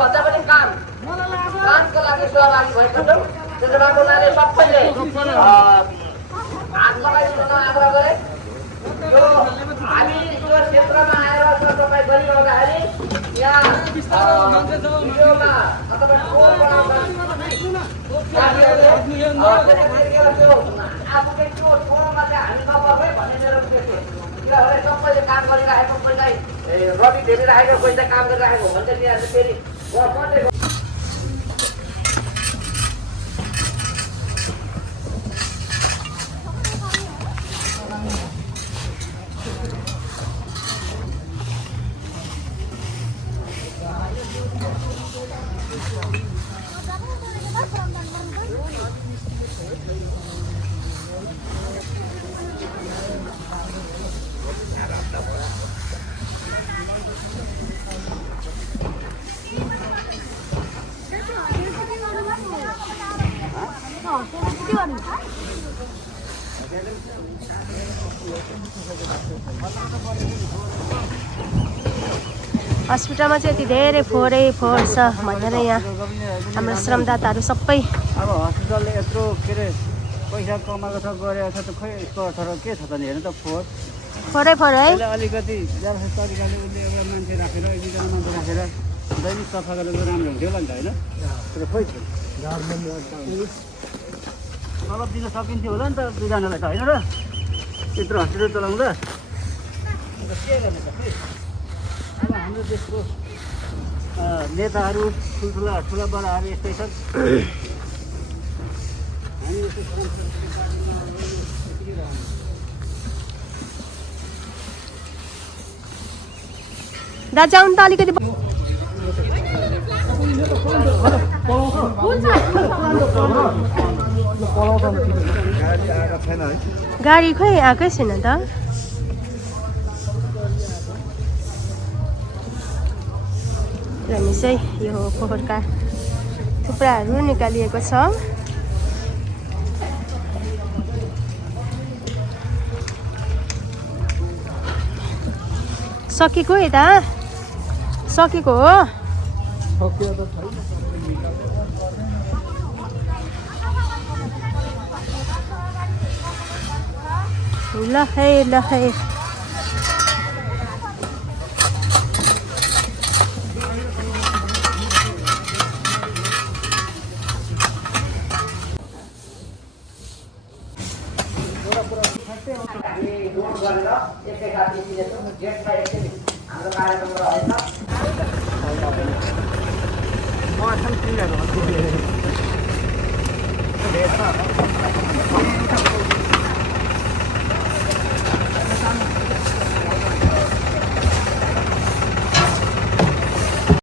भन्दा पनि कामको लागि सहभागी भएको छौँ। त्यसो भएको हुनाले सबैले हात लगाइदिन आग्रह गरे। यो हामी यो क्षेत्रमा आएर तपाईँ गरिरहँदाखेरि यहाँ भिडियोमा अथवा टोल बनाउँदा आफूले त्यो टोलमा चाहिँ हामी नपर्ने भन्ने मेरो उद्देश्य हो। किनभने सबैले काम गरिराखेको, कोही चाहिँ रवि ढेलिराखेको, कोही चाहिँ काम गरिराखेको हो भने चाहिँ तिनीहरूले फेरि हस्पिटलमा चाहिँ यति धेरै फोहोर छ भनेर यहाँ हाम्रो श्रमदाताहरू सबै अब हस्पिटलले यत्रो के अरे पैसा कमाएको छ गरेको छ त खोइ यसको अर्थ के छ त नि हेर्नु त फोहोरै है। अलिकति व्यवसाय तरिकाले उसले एउटा मान्छे राखेर एकजना मान्छे राखेर दैनिक सफा गरेको राम्रो हुन्थ्यो होला नि त होइन। तर खोइ तलब दिन सकिन्थ्यो होला नि त दुईजनालाई त होइन र त्यत्रो हस्पिटल चलाउँदा के गर्ने त खोइ। अब हाम्रो देशको नेताहरू ठुला बडाहरू यस्तै छन्। हामी यस्तो दाजु आउनु त अलिकति गाडी खोइ आएकै छैन त। हामी चाहिँ यो फोहोरका थुप्राहरू निकालिएको छ। सकेको यता सकेको हो। ल है हाम्रो कार्यक्रम रहेछ।